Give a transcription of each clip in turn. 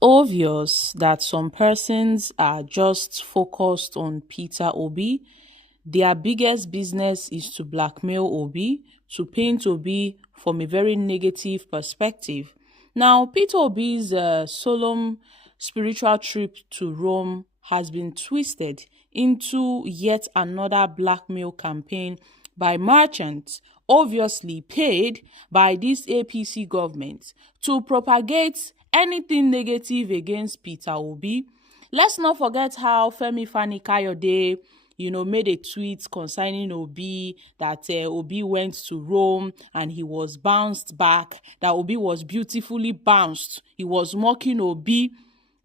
obvious that some persons are just focused on Peter Obi. Their biggest business is to blackmail Obi, to paint Obi from a very negative perspective. Now, Peter Obi's solemn spiritual trip to Rome has been twisted into yet another blackmail campaign by merchants, obviously paid by this APC government to propagate anything negative against Peter Obi. Let's not forget how Femi Fani-Kayode made a tweet concerning Obi, that Obi went to Rome and he was bounced back, that Obi was beautifully bounced. He was mocking Obi,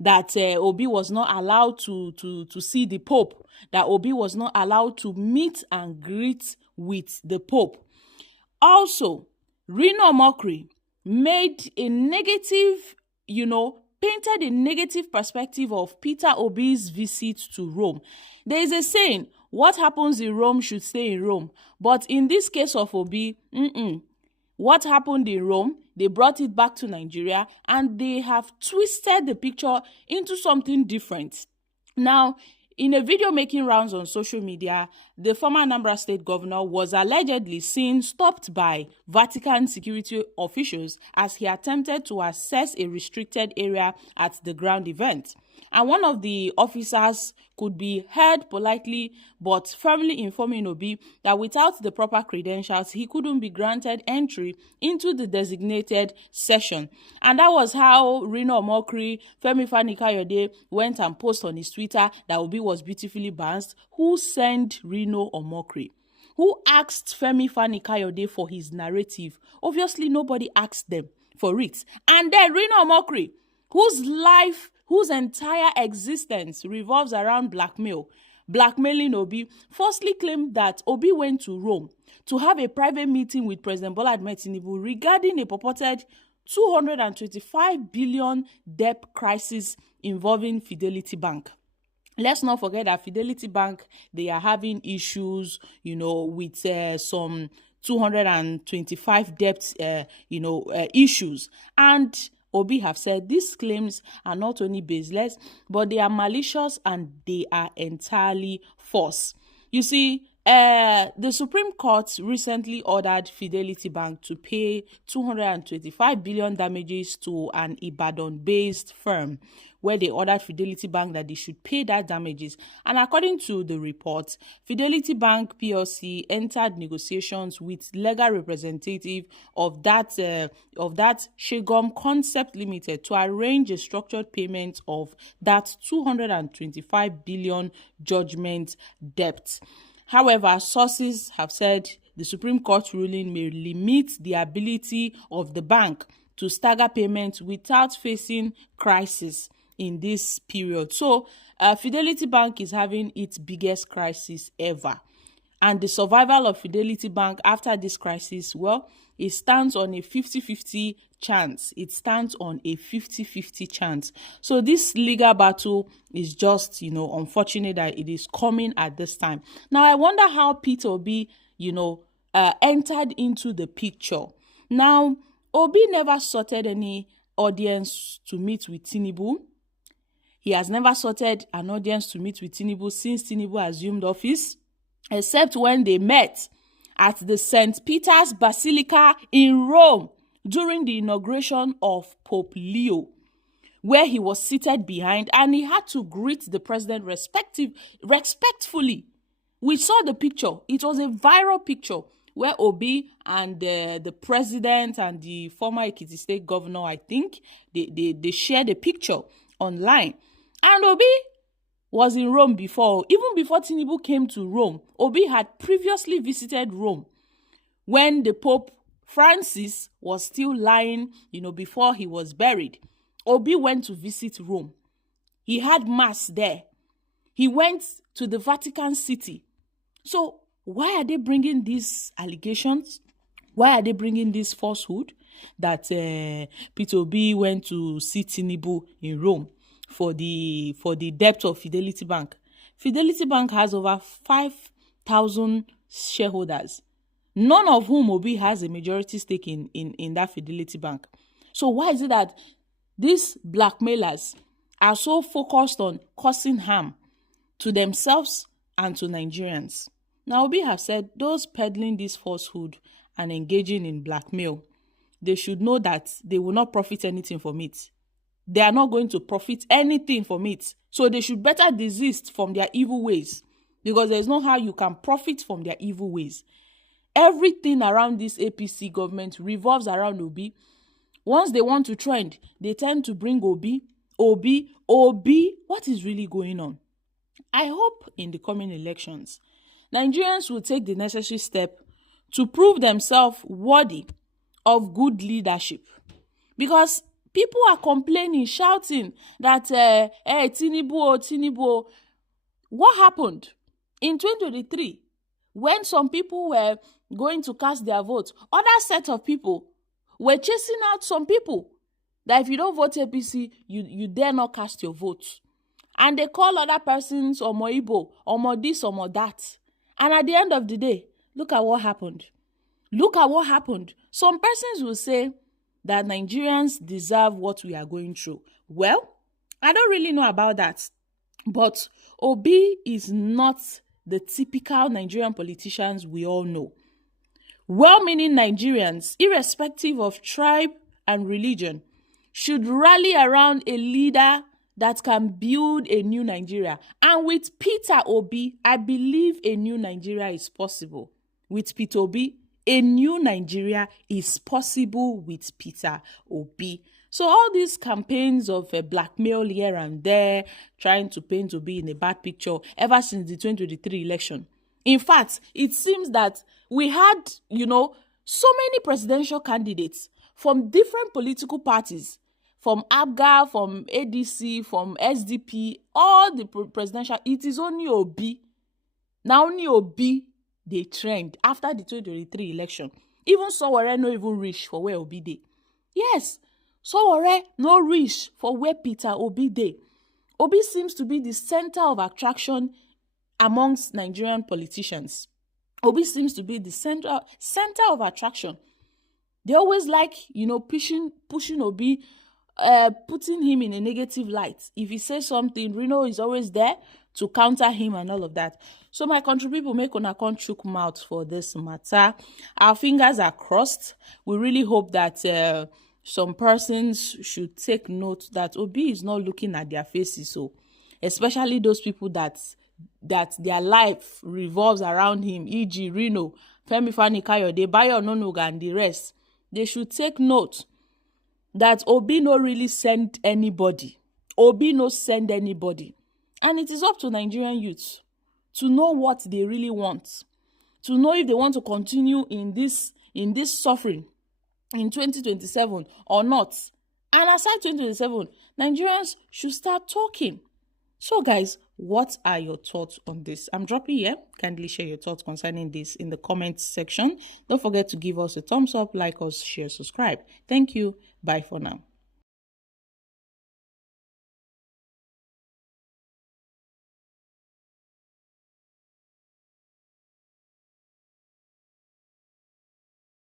that Obi was not allowed to see the Pope, that Obi was not allowed to meet and greet with the Pope. Also, Reno mockery made a negative, painted a negative perspective of Peter Obi's visit to Rome. There is a saying, what happens in Rome should stay in Rome. But in this case of Obi, what happened in Rome, they brought it back to Nigeria and they have twisted the picture into something different. Now, in a video making rounds on social media, the former Anambra State governor was allegedly seen stopped by Vatican security officials as he attempted to access a restricted area at the ground event. And one of the officers could be heard politely but firmly informing Obi that without the proper credentials, he couldn't be granted entry into the designated session. And that was how Reno Omokri, Femi Fani-Kayode went and posted on his Twitter that Obi was beautifully bounced. Who sent Reno Omokri? Who asked Femi Fani-Kayode for his narrative? Obviously, nobody asked them for it. And then Reno Omokri, whose entire existence revolves around blackmailing Obi, firstly claimed that Obi went to Rome to have a private meeting with President Bola Ahmed Tinubu regarding a purported 225 billion debt crisis involving Fidelity Bank. Let's not forget that Fidelity Bank, they are having issues, with some 225 debt, issues. And Obi have said these claims are not only baseless, but they are malicious and they are entirely false. You see, the Supreme Court recently ordered Fidelity Bank to pay 225 billion damages to an Ibadan-based firm, where they ordered Fidelity Bank that they should pay that damages. And according to the report, Fidelity Bank PLC entered negotiations with legal representative of that Shegom Concept Limited to arrange a structured payment of that 225 billion judgment debt. However, sources have said the Supreme Court ruling may limit the ability of the bank to stagger payments without facing crisis in this period. So, Fidelity Bank is having its biggest crisis ever. And the survival of Fidelity Bank after this crisis, well, it stands on a 50-50 chance. It stands on a 50-50 chance. So this legal battle is just, unfortunate that it is coming at this time. Now, I wonder how Peter Obi, entered into the picture. Now, Obi never sorted any audience to meet with Tinubu. He has never sorted an audience to meet with Tinubu since Tinubu assumed office, except when they met at the St. Peter's Basilica in Rome during the inauguration of Pope Leo, where he was seated behind and he had to greet the president respectfully. We saw the picture. It was a viral picture where Obi and the president and the former Ekiti State governor, I think, they shared a picture online. And Obi was in Rome before. Even before Tinubu came to Rome, Obi had previously visited Rome when the Pope Francis was still lying, before he was buried. Obi went to visit Rome. He had mass there. He went to the Vatican City. So why are they bringing these allegations? Why are they bringing this falsehood that Peter Obi went to see Tinubu in Rome for the debt of Fidelity Bank? Fidelity Bank has over 5,000 shareholders, none of whom Obi has a majority stake in that Fidelity Bank. So why is it that these blackmailers are so focused on causing harm to themselves and to Nigerians. Now, Obi have said those peddling this falsehood and engaging in blackmail, they should know that they will not profit anything from it. They are not going to profit anything from it. So they should better desist from their evil ways, because there is no how you can profit from their evil ways. Everything around this APC government revolves around Obi. Once they want to trend, they tend to bring Obi. What is really going on? I hope in the coming elections, Nigerians will take the necessary step to prove themselves worthy of good leadership. Because people are complaining, shouting that, Tinubu. What happened in 2023 when some people were going to cast their vote? Other set of people were chasing out some people that if you don't vote APC, you dare not cast your vote. And they call other persons Omo Igbo, Omo this, Omo that. And at the end of the day, look at what happened. Look at what happened. Some persons will say that Nigerians deserve what we are going through. Well, I don't really know about that. But Obi is not the typical Nigerian politicians we all know. Well-meaning Nigerians, irrespective of tribe and religion, should rally around a leader that can build a new Nigeria. And with Peter Obi, I believe a new Nigeria is possible. With Peter Obi, a new Nigeria is possible with Peter Obi. So all these campaigns of blackmail here and there, trying to paint Obi in a bad picture ever since the 2023 election. In fact, it seems that we had, so many presidential candidates from different political parties, from ABGA, from ADC, from SDP, all the presidential. It is only Obi. Now only Obi they trend after the 2023 election. Even Sowore no even reach for where Obi dey. Yes, Sowore no reach for where Peter Obi dey. Obi seems to be the center of attraction amongst Nigerian politicians. Obi seems to be the center of attraction. They always like, pushing Obi, putting him in a negative light. If he says something, Reno is always there to counter him and all of that. So my country people, make una come chook mouth for this matter. Our fingers are crossed. We really hope that some persons should take note that Obi is not looking at their faces. So especially those people that their life revolves around him, e.g. Reno, Femi Fani-Kayode, Bayo Ononuga and the rest. They should take note that Obi no really send anybody. Obi no send anybody. And it is up to Nigerian youth to know what they really want, to know if they want to continue in this suffering in 2027 or not. And aside 2027, Nigerians should start talking. So guys, what are your thoughts on this? I'm dropping here. Kindly share your thoughts concerning this in the comments section. Don't forget to give us a thumbs up, like us, share, subscribe. Thank you. Bye for now.